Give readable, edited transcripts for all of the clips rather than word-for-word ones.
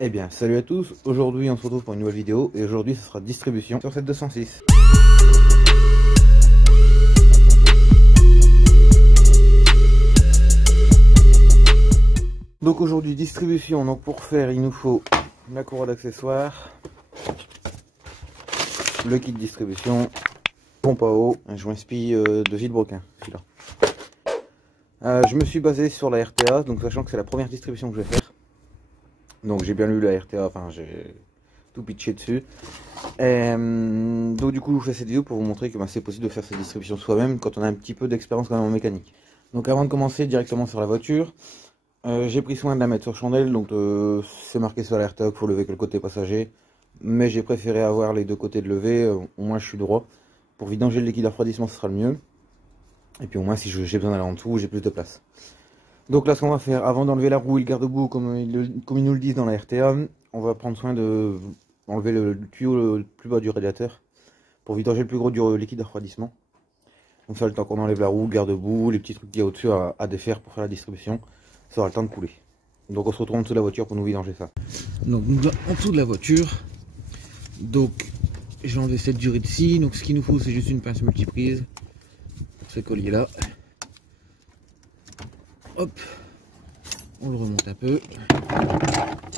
Eh bien, salut à tous, aujourd'hui on se retrouve pour une nouvelle vidéo et aujourd'hui ce sera distribution sur cette 206. Donc aujourd'hui distribution, donc pour faire il nous faut la courroie d'accessoires, le kit distribution, pompe à eau, un joint spi de Villebrequin, celui-là. Je me suis basé sur la RTA, donc sachant que c'est la première distribution que je vais faire. Donc j'ai bien lu la RTA, enfin j'ai tout pitché dessus. Donc du coup je vous fais cette vidéo pour vous montrer que c'est possible de faire cette distribution soi-même quand on a un petit peu d'expérience quand même en mécanique. Donc avant de commencer directement sur la voiture, j'ai pris soin de la mettre sur chandelle, donc c'est marqué sur la RTA qu'il faut lever que le côté passager. Mais j'ai préféré avoir les deux côtés de lever, au moins je suis droit. Pour vidanger le liquide de refroidissement ce sera le mieux. Et puis au moins si j'ai besoin d'aller en dessous, j'ai plus de place. Donc là ce qu'on va faire, avant d'enlever la roue et le garde-boue comme ils nous le disent dans la RTA, on va prendre soin de enlever le tuyau le plus bas du radiateur pour vidanger le plus gros du liquide de refroidissement. Donc ça le temps qu'on enlève la roue, le garde-boue, les petits trucs qu'il y a au-dessus à défaire pour faire la distribution, ça aura le temps de couler. Donc on se retrouve en dessous de la voiture pour nous vidanger ça. Donc en dessous de la voiture, donc j'ai enlevé cette durée de scie, donc ce qu'il nous faut c'est juste une pince multiprise pour ce collier là. Hop, on le remonte un peu.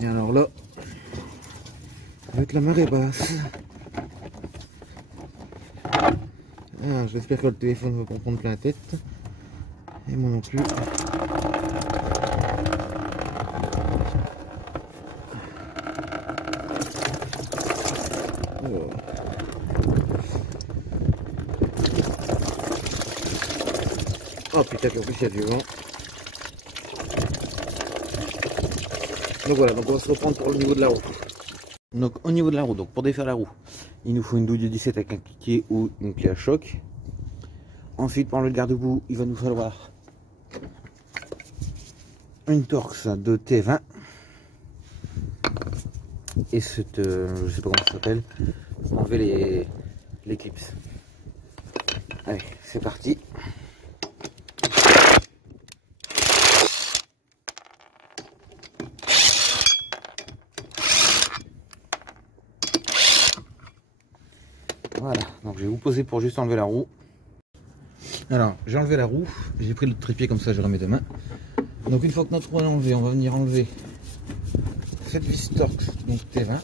Et alors là, avec la marée basse. J'espère que le téléphone ne va pas prendre plein la tête. Et moi non plus. Alors. Oh putain, puis en plus il y a du vent. Donc voilà, donc on va se reprendre pour le niveau de la roue. Donc au niveau de la roue, donc pour défaire la roue, il nous faut une douille de 17 avec un cliquet ou une clé à choc. Ensuite pour enlever le garde-boue, il va nous falloir une Torx de T20. Et cette, je sais pas comment ça s'appelle, enlever les clips. Allez, c'est parti. Voilà, donc je vais vous poser pour juste enlever la roue. Alors, j'ai enlevé la roue, j'ai pris le trépied comme ça, je remets deux mains. Donc une fois que notre roue est enlevée, on va venir enlever cette vis Torx, donc T20,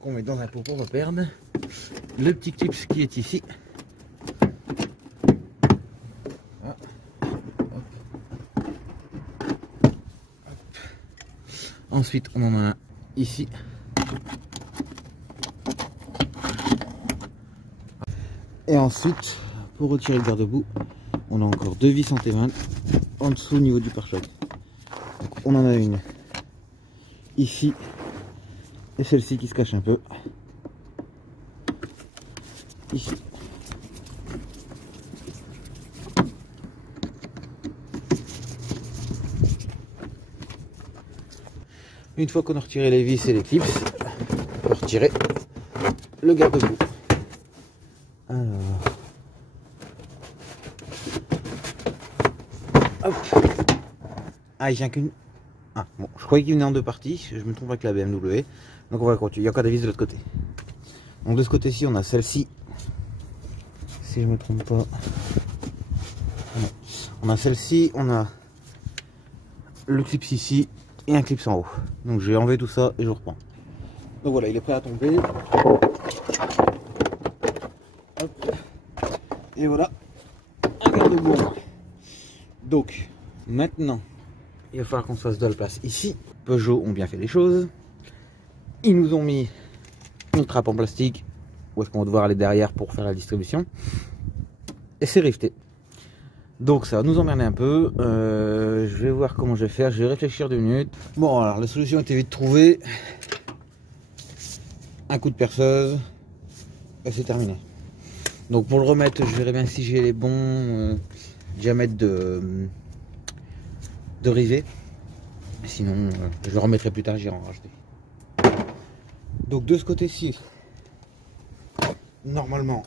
qu'on met dans un pot pour ne pas perdre. Le petit clip qui est ici. Ah. Hop. Hop. Ensuite, on en a un ici. Et ensuite, pour retirer le garde-boue, on a encore deux vis en T20 en dessous au niveau du pare-choc. On en a une ici et celle-ci qui se cache un peu ici. Une fois qu'on a retiré les vis et les clips, on va retirer le garde-boue. Alors, hop. Ah, il vient qu'une. Ah, bon, je croyais qu'il venait en deux parties. Je me trompe avec la BMW. Donc on va continuer. Il y a encore des vis de l'autre côté. Donc de ce côté-ci, on a celle-ci. Si je me trompe pas. Non. On a celle-ci, on a le clip ici et un clip en haut. Donc je vais enlever tout ça et je reprends. Donc voilà, il est prêt à tomber. Hop. Et voilà, un garde-boue. Donc maintenant, il va falloir qu'on se fasse de la place ici. Peugeot ont bien fait les choses. Ils nous ont mis une trappe en plastique. Où est-ce qu'on va devoir aller derrière pour faire la distribution. Et c'est rifté. Donc ça va nous emmerder un peu. Je vais voir comment je vais faire. Je vais réfléchir 2 minutes. Bon, alors la solution était vite trouvée. Un coup de perceuse. Et c'est terminé. Donc pour le remettre, je verrai bien si j'ai les bons diamètres de rivets. Sinon, je le remettrai plus tard, j'irai en racheter. Donc de ce côté-ci, normalement,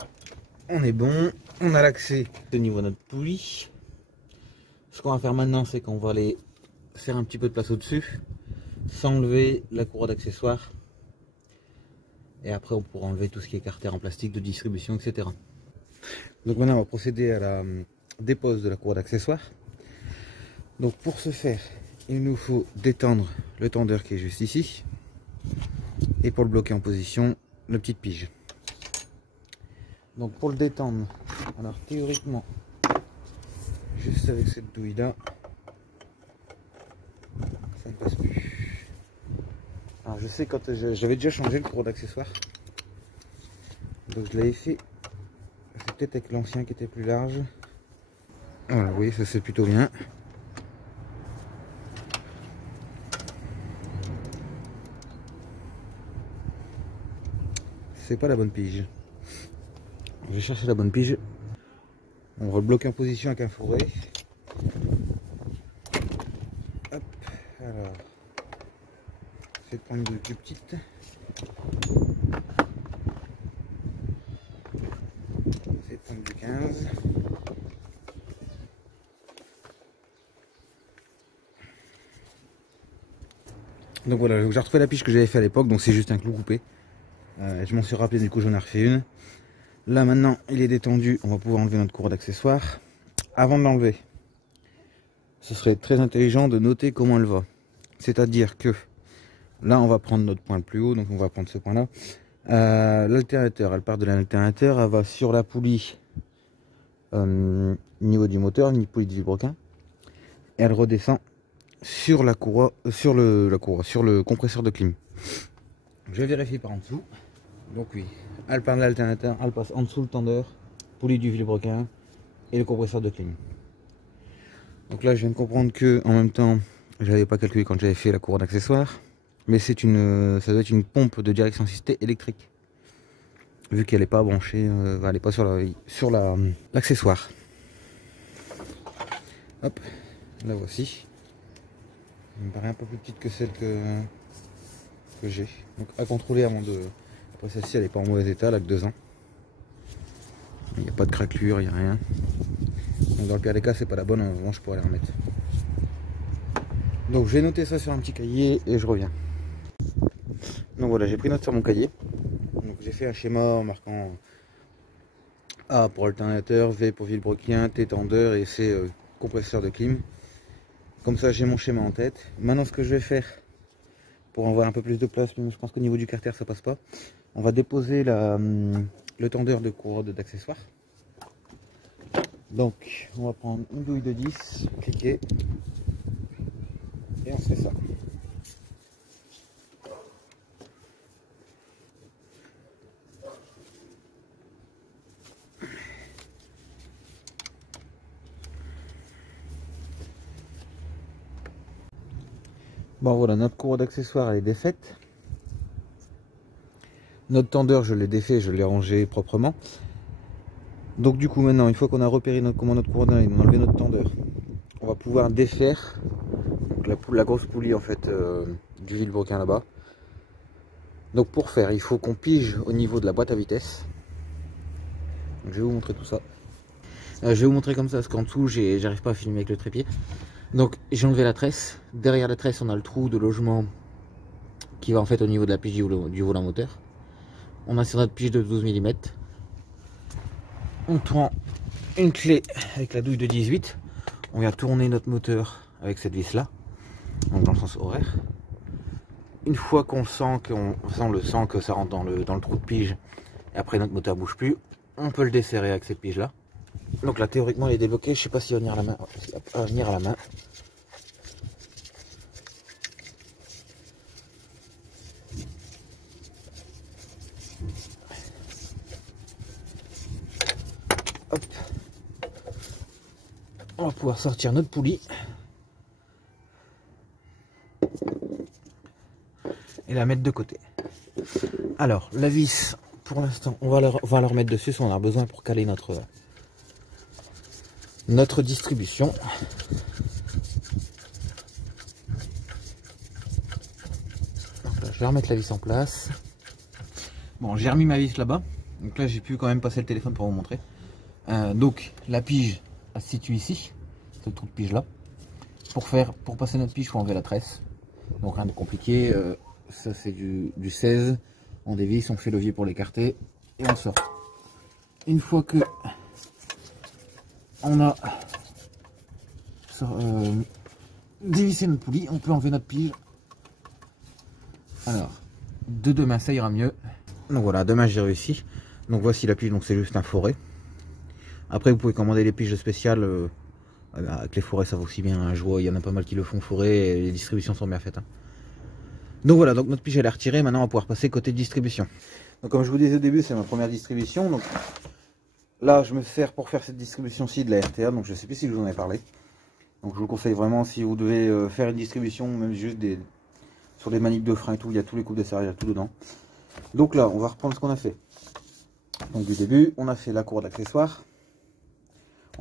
on est bon. On a l'accès au niveau de notre poulie. Ce qu'on va faire maintenant, c'est qu'on va aller serre un petit peu de place au-dessus, sans enlever la courroie d'accessoires. Et après on pourra enlever tout ce qui est carter en plastique de distribution, etc. Donc maintenant on va procéder à la dépose de la courroie d'accessoires. Donc pour ce faire, il nous faut détendre le tendeur qui est juste ici. Et pour le bloquer en position, la petite pige. Donc pour le détendre, alors théoriquement, juste avec cette douille là, ça ne passe plus. Alors je sais, quand j'avais déjà changé le courroie d'accessoires, donc je l'avais fait, c'est peut-être avec l'ancien qui était plus large. Voilà, oui, ça c'est plutôt bien. C'est pas la bonne pige. Je vais chercher la bonne pige. On va le bloquer en position avec un fourré. Hop, alors. Je vais prendre une plus petite. Je vais prendre du 15. Donc voilà, j'ai retrouvé la pige que j'avais fait à l'époque, donc c'est juste un clou coupé. Je m'en suis rappelé, du coup j'en ai refait une. Là maintenant il est détendu, on va pouvoir enlever notre courroie d'accessoires. Avant de l'enlever, ce serait très intelligent de noter comment elle va. C'est-à-dire que là on va prendre notre point le plus haut, donc on va prendre ce point là. L'alternateur, elle part de l'alternateur, elle va sur la poulie niveau du moteur, ni poulie de vilebrequin. Et elle redescend sur la courroie, sur le compresseur de clim. Je vérifie par en dessous. Donc oui, elle part de l'alternateur, elle passe en dessous le tendeur, poulie du vilebrequin et le compresseur de clim. Donc là je viens de comprendre que en même temps, j'avais pas calculé quand j'avais fait la courroie d'accessoires, mais ça doit être une pompe de direction assistée électrique. Vu qu'elle n'est pas branchée, elle n'est pas sur l'accessoire. Hop, la voici. Elle me paraît un peu plus petite que celle que j'ai. Donc à contrôler avant de... Après celle-ci elle n'est pas en mauvais état, elle a que 2 ans. Il n'y a pas de craquelure, il n'y a rien. Donc dans le pire des cas c'est pas la bonne, en revanche je pourrais la remettre. Donc je vais noter ça sur un petit cahier et je reviens. Donc voilà, j'ai pris note sur mon cahier. Donc j'ai fait un schéma en marquant A pour alternateur, V pour vilebrequin, T tendeur et C compresseur de clim. Comme ça j'ai mon schéma en tête. Maintenant ce que je vais faire, pour avoir un peu plus de place, mais je pense qu'au niveau du carter ça passe pas, on va déposer le tendeur de courroie d'accessoires. Donc on va prendre une douille de 10, cliquer, et on se fait ça. Bon voilà, notre courroie d'accessoires elle est défaite. Notre tendeur je l'ai défait, je l'ai rangé proprement. Donc du coup maintenant, une fois qu'on a repéré comment notre courroie d'accessoires, on a enlevé notre tendeur, on va pouvoir défaire donc la grosse poulie en fait du vilebrequin là-bas. Donc pour faire, il faut qu'on pige au niveau de la boîte à vitesse. Donc, je vais vous montrer tout ça. Je vais vous montrer comme ça parce qu'en dessous j'arrive pas à filmer avec le trépied. Donc j'ai enlevé la tresse. Derrière la tresse on a le trou de logement qui va en fait au niveau de la pige du volant moteur. On a sur notre pige de 12 mm. On prend une clé avec la douille de 18. On vient tourner notre moteur avec cette vis là, donc dans le sens horaire. Une fois qu'on sent que ça rentre dans le trou de pige, et après notre moteur bouge plus, on peut le desserrer avec cette pige là. Donc là théoriquement elle est débloquée, je sais pas si va venir à la main. Elle va venir à la main. Hop. On va pouvoir sortir notre poulie et la mettre de côté. Alors la vis, pour l'instant on va la remettre dessus si on en a besoin pour caler notre distribution. Donc là, je vais remettre la vis en place. Bon, j'ai remis ma vis là-bas, donc là j'ai pu quand même passer le téléphone pour vous montrer. Donc la pige elle se situe ici, c'est le trou de pige là. pour passer notre pige, il faut enlever la tresse. Donc rien de compliqué. Ça c'est du 16. On dévisse, on fait levier pour l'écarter et on sort. Une fois que on a dévissé notre poulie, on peut enlever notre pige. Alors, de deux mains ça ira mieux. Donc voilà, demain j'ai réussi. Donc voici la pige, donc c'est juste un forêt. Après vous pouvez commander les piges spéciales. Avec les forêts ça va aussi bien, hein. Je vois il y en a pas mal qui le font forêt et les distributions sont bien faites, hein. Donc voilà, donc notre pige elle est retirée, maintenant on va pouvoir passer côté distribution. Donc comme je vous disais au début, c'est ma première distribution. Donc là je me sers pour faire cette distribution-ci de la RTA, donc je sais plus si je vous en ai parlé. Donc je vous conseille vraiment si vous devez faire une distribution, même juste sur des manips de frein et tout, il y a tous les coupes de serrage, il y a tout dedans. Donc là on va reprendre ce qu'on a fait. Donc du début, on a fait la cour d'accessoires.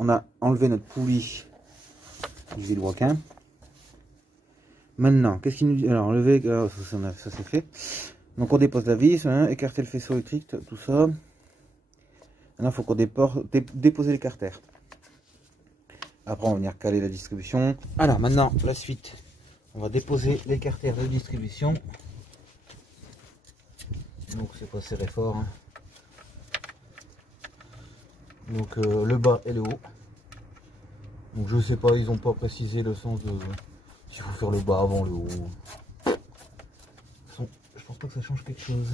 On a enlevé notre poulie du vilebrequin. Maintenant, qu'est-ce qu'il nous dit? Alors, enlever, ça c'est fait. Donc, on dépose la vis, hein, écarter le faisceau électrique, tout ça. Maintenant, il faut qu'on dépose l'écarter. Après, on va venir caler la distribution. Alors, maintenant, la suite. On va déposer l'écarter de distribution. Donc, c'est pas serré fort, hein. Donc, le bas et le haut. Donc, je sais pas, ils n'ont pas précisé le sens de... S'il faut faire le bas avant le haut. Je pense pas que ça change quelque chose.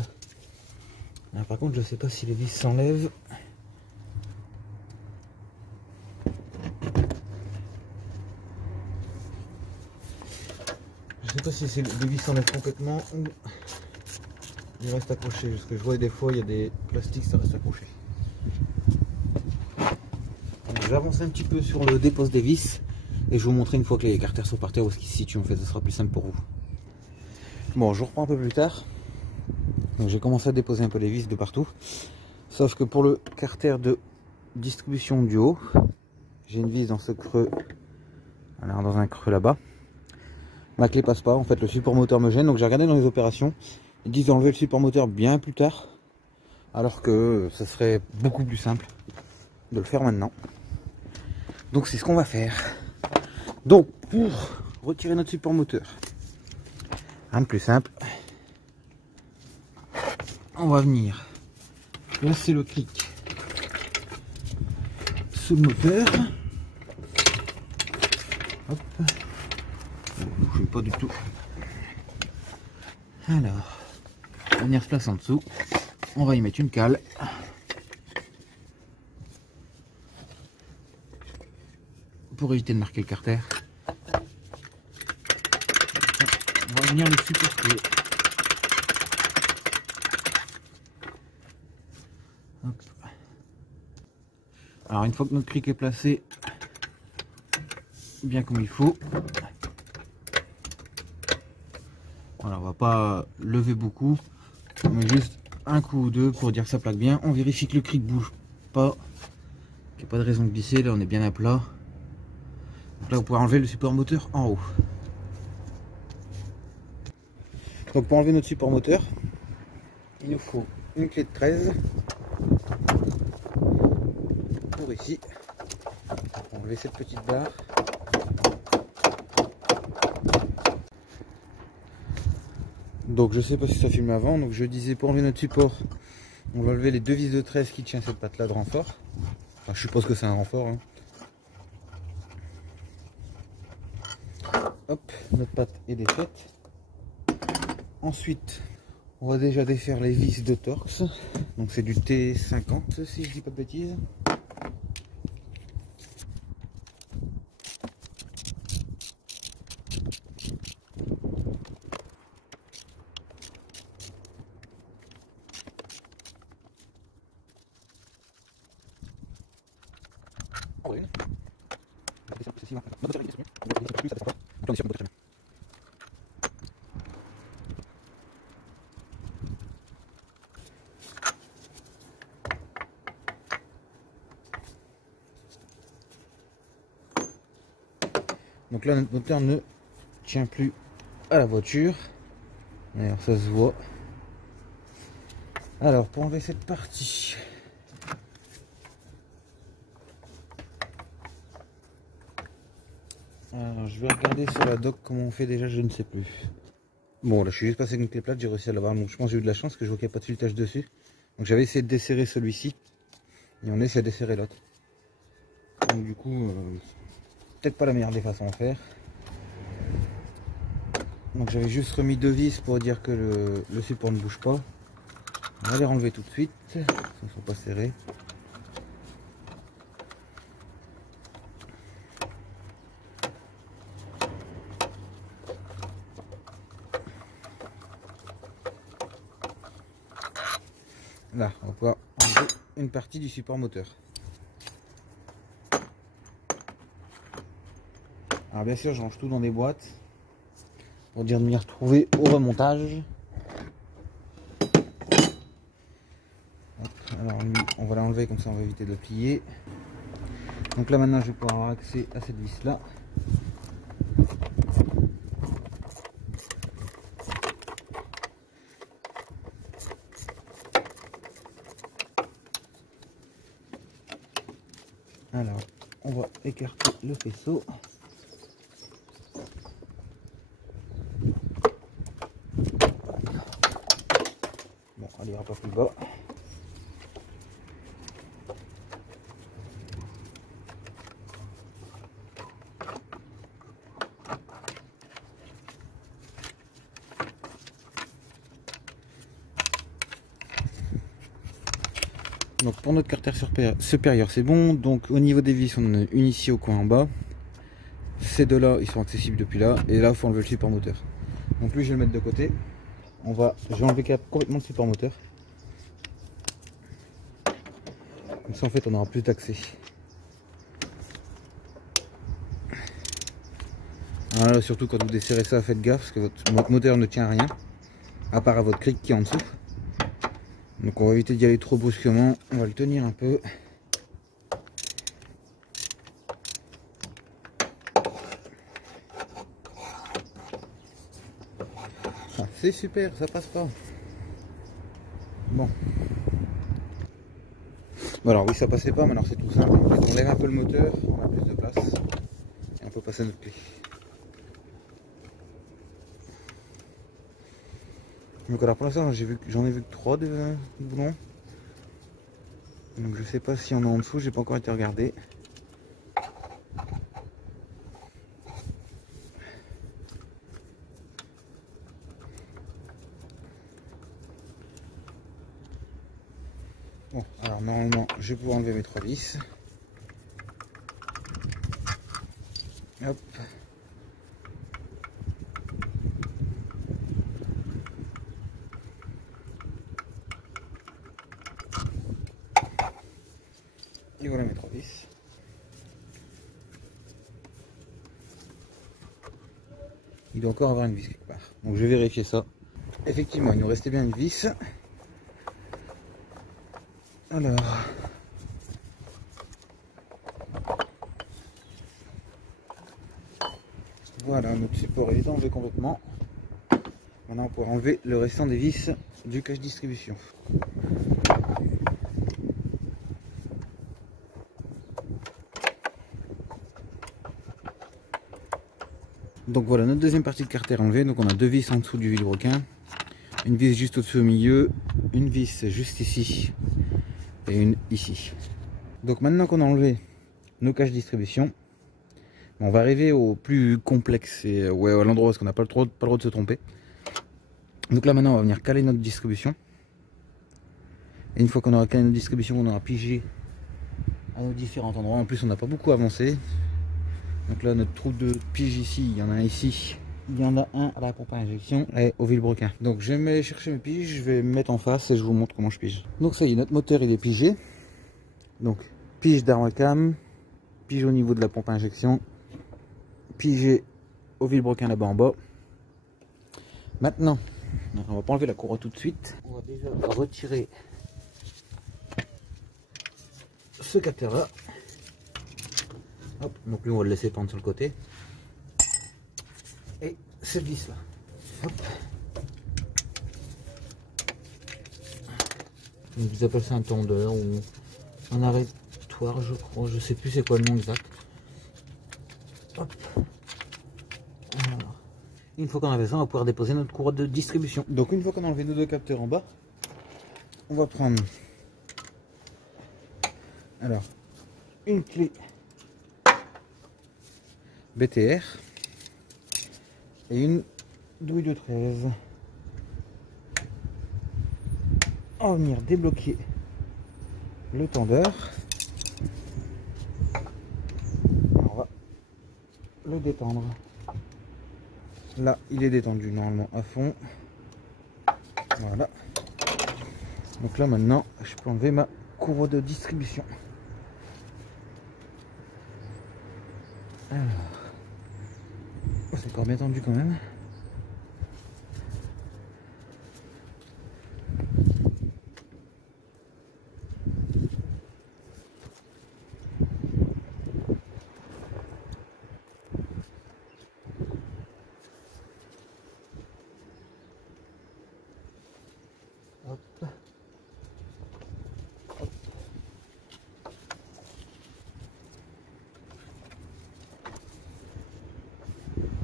Alors, par contre, je sais pas si les vis s'enlèvent. Je sais pas si les vis s'enlèvent complètement ou ils restent accrochés. Parce que je vois des fois il y a des plastiques, ça reste accroché. Je vais avancer un petit peu sur le dépose des vis. Et je vais vous montrer une fois que les écarteurs sont par terre où est-ce qu'ils se situent. En fait, ce sera plus simple pour vous. Bon, je vous reprends un peu plus tard. Donc j'ai commencé à déposer un peu les vis de partout. Sauf que pour le carter de distribution du haut, j'ai une vis dans ce creux. Alors dans un creux là-bas. Ma clé passe pas. En fait, le support moteur me gêne. Donc j'ai regardé dans les opérations. Ils disent d'enlever le support moteur bien plus tard. Alors que ça serait beaucoup plus simple de le faire maintenant. Donc c'est ce qu'on va faire. Donc pour retirer notre support moteur, rien de plus simple. On va venir placer le clic sous le moteur. Hop. Ne bouge pas du tout. Alors, on va venir se placer en dessous. On va y mettre une cale. Pour éviter de marquer le carter. On va venir le supporter. Hop. Alors une fois que notre cric est placé bien comme il faut, voilà, on va pas lever beaucoup, mais juste un coup ou deux pour dire que ça plaque bien. On vérifie que le cric bouge pas, qu'il n'y a pas de raison de glisser. Là on est bien à plat. Donc là vous pouvez enlever le support moteur en haut. Donc pour enlever notre support moteur, il nous faut une clé de 13 pour ici. On va enlever cette petite barre. Donc je sais pas si ça filme avant. Donc je disais pour enlever notre support, on va enlever les deux vis de 13 qui tiennent cette patte là de renfort. Enfin, je suppose que c'est un renfort, hein. Hop, notre patte est défaite. Ensuite, on va déjà défaire les vis de Torx. Donc c'est du T50 si je dis pas de bêtises. Donc là notre moteur ne tient plus à la voiture. D'ailleurs ça se voit. Alors pour enlever cette partie, Alors, je vais regarder sur la doc comment on fait déjà, je ne sais plus. Bon, là je suis juste passé avec une clé plate, j'ai réussi à l'avoir. Donc je pense que j'ai eu de la chance, que je vois qu'il n'y a pas de filetage dessus. Donc j'avais essayé de desserrer celui-ci et on essaie de desserrer l'autre. Donc du coup, peut-être pas la meilleure des façons à faire. Donc j'avais juste remis 2 vis pour dire que le support ne bouge pas. On va les renlever tout de suite, ça ne sont pas serrés. Là, on va pouvoir enlever une partie du support moteur. Alors bien sûr, je range tout dans des boîtes pour dire de m'y retrouver au remontage. Hop, alors lui, on va l'enlever comme ça, on va éviter de le plier. Donc là maintenant, je vais pouvoir avoir accès à cette vis là. Alors, on va écarter le faisceau. Bon, elle ira pas plus bas. Donc pour notre carter supérieur c'est bon. Donc au niveau des vis on en a une ici au coin en bas. Ces deux là ils sont accessibles depuis là. Et là il faut enlever le support moteur. Donc lui je vais le mettre de côté. Je vais enlever complètement le support moteur. Comme ça en fait on aura plus d'accès. Voilà, surtout quand vous desserrez ça, faites gaffe parce que votre moteur ne tient à rien. À part à votre cric qui est en dessous. Donc on va éviter d'y aller trop brusquement. On va le tenir un peu. Ah, c'est super, ça passe pas. Bon. Alors oui, ça passait pas, mais alors c'est tout simple. En fait, on lève un peu le moteur, on a plus de place. Et on peut passer notre clé. Donc alors pour l'instant, j'en ai vu que 3 de boulons. Donc je sais pas s'il y en a en dessous, j'ai pas encore été regardé. Bon, alors normalement, je vais pouvoir enlever mes 3 vis. Hop. Et voilà mes 3 vis. Il doit encore avoir une vis quelque part. Donc je vais vérifier ça. Effectivement, il nous restait bien une vis. Alors. Voilà, notre support est enlevé complètement. Maintenant on pourra enlever le restant des vis du cache distribution. Donc voilà notre deuxième partie de carter enlevée. Donc on a 2 vis en dessous du vilebrequin, une vis juste au-dessus au milieu, une vis juste ici et une ici. Donc maintenant qu'on a enlevé nos caches distribution, on va arriver au plus complexe et ouais, à l'endroit où on n'a pas le droit de se tromper. Donc là maintenant on va venir caler notre distribution. Et une fois qu'on aura calé notre distribution, on aura pigé à nos différents endroits. En plus on n'a pas beaucoup avancé. Donc là notre trou de pige ici, il y en a un ici, il y en a un à la pompe à injection et au vilebrequin. Donc je vais chercher mes piges, je vais me mettre en face et je vous montre comment je pige. Donc ça y est, notre moteur il est pigé. Donc pige d'arme à cam, pige au niveau de la pompe à injection, pigé au vilebrequin là-bas en bas. Maintenant, on va pas enlever la courroie tout de suite. On va déjà retirer ce capteur là. Hop, donc lui on va le laisser pendre sur le côté. Et cette vis là. Hop. Donc ils appellent ça un tendeur ou un arrêtoir je crois. Je sais plus c'est quoi le nom exact. Hop. Une fois qu'on a fait ça, on va pouvoir déposer notre courroie de distribution. Donc une fois qu'on a enlevé nos deux capteurs en bas, on va prendre alors une clé BTR et une douille de 13. On va venir débloquer le tendeur. On va le détendre. Là, il est détendu normalement à fond. Voilà. Donc là maintenant, je peux enlever ma courroie de distribution. Alors, oh, c'est encore bien tendu quand même. Hop. Hop.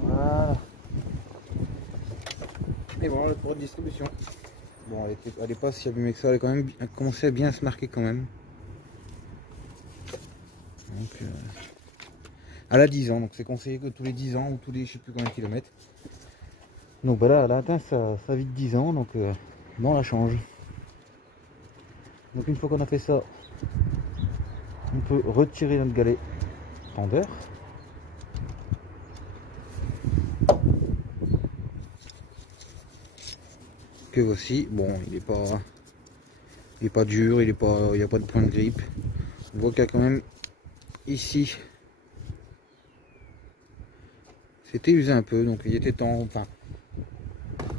Voilà. Et voilà la courroie de distribution. Bon, elle est pas si abîmée que ça, elle commençait à bien se marquer quand même. Donc, elle a 10 ans, donc c'est conseillé que tous les 10 ans ou tous les je sais plus combien de kilomètres. Donc bah là, elle a atteint sa vie de 10 ans, donc bon, on la change. Donc une fois qu'on a fait ça, on peut retirer notre galet tendeur. Que voici, bon, il est pas dur, il n'y a pas de point de grippe. On voit qu'il y a quand même ici, c'était usé un peu, donc il était temps, enfin,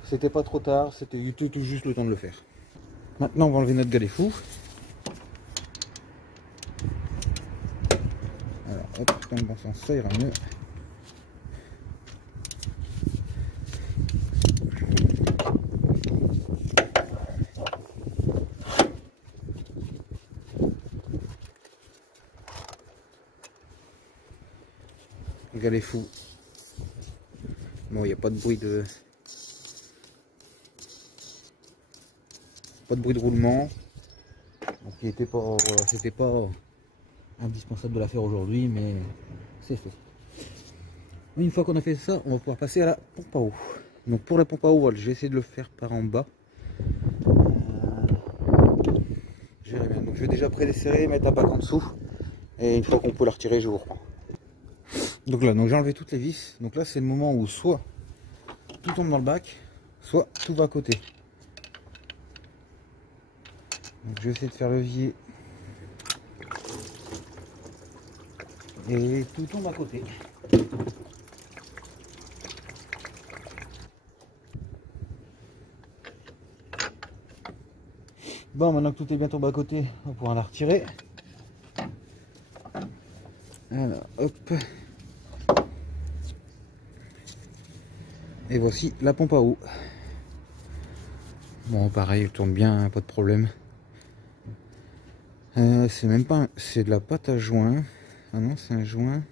c'était pas trop tard, c'était tout juste le temps de le faire. Maintenant, on va enlever notre galet fou. Alors, hop, dans le bon sens, ça ira mieux. Le galet fou. Bon, il n'y a pas de bruit de... Pas de bruit de roulement. Donc il était pas, voilà, c'était pas indispensable de la faire aujourd'hui, mais c'est fait. Une fois qu'on a fait ça, on va pouvoir passer à la pompe à eau. Donc pour la pompe à eau, voilà, je vais essayer de le faire par en bas. Je verrai bien. Donc je vais déjà prédesserrer, mettre un bac en dessous. Et une fois qu'on peut la retirer, je vous reprends. Donc là, donc j'ai enlevé toutes les vis. Donc là, c'est le moment où soit tout tombe dans le bac, soit tout va à côté. Donc je vais essayer de faire levier. Et tout tombe à côté. Bon, maintenant que tout est bien tombé à côté, on va pouvoir la retirer. Alors, hop. Et voici la pompe à eau. Bon, pareil, elle tourne bien, pas de problème. C'est même pas... C'est de la pâte à joint. Ah non, c'est un joint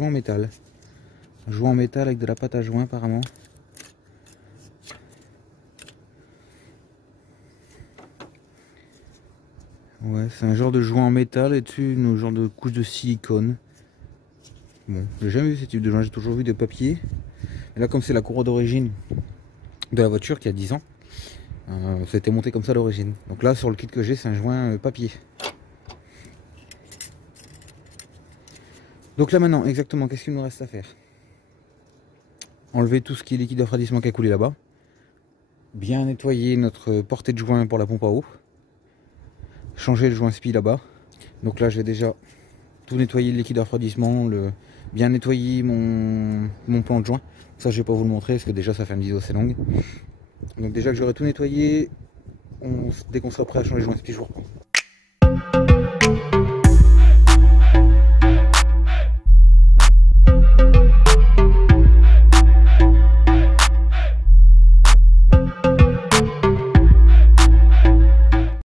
en métal. Un joint en métal avec de la pâte à joint apparemment. Ouais, c'est un genre de joint en métal et dessus une genre de couche de silicone. Bon, j'ai jamais vu ce type de joint, j'ai toujours vu des papiers. Et là, comme c'est la courroie d'origine de la voiture qui a 10 ans, c'était monté comme ça à l'origine. Donc là, sur le kit que j'ai, c'est un joint papier. Donc là maintenant, exactement, qu'est-ce qu'il nous reste à faire? Enlever tout ce qui est liquide de refroidissement qui a coulé là-bas. Bien nettoyer notre portée de joint pour la pompe à eau. Changer le joint spi là-bas. Donc là, je vais déjà tout nettoyer le liquide de refroidissement, bien nettoyer mon plan de joint. Ça, je vais pas vous le montrer parce que déjà, ça fait une vidéo assez longue. Donc déjà que j'aurai tout nettoyé, dès qu'on sera prêt à changer le joint spi, je vous reprends.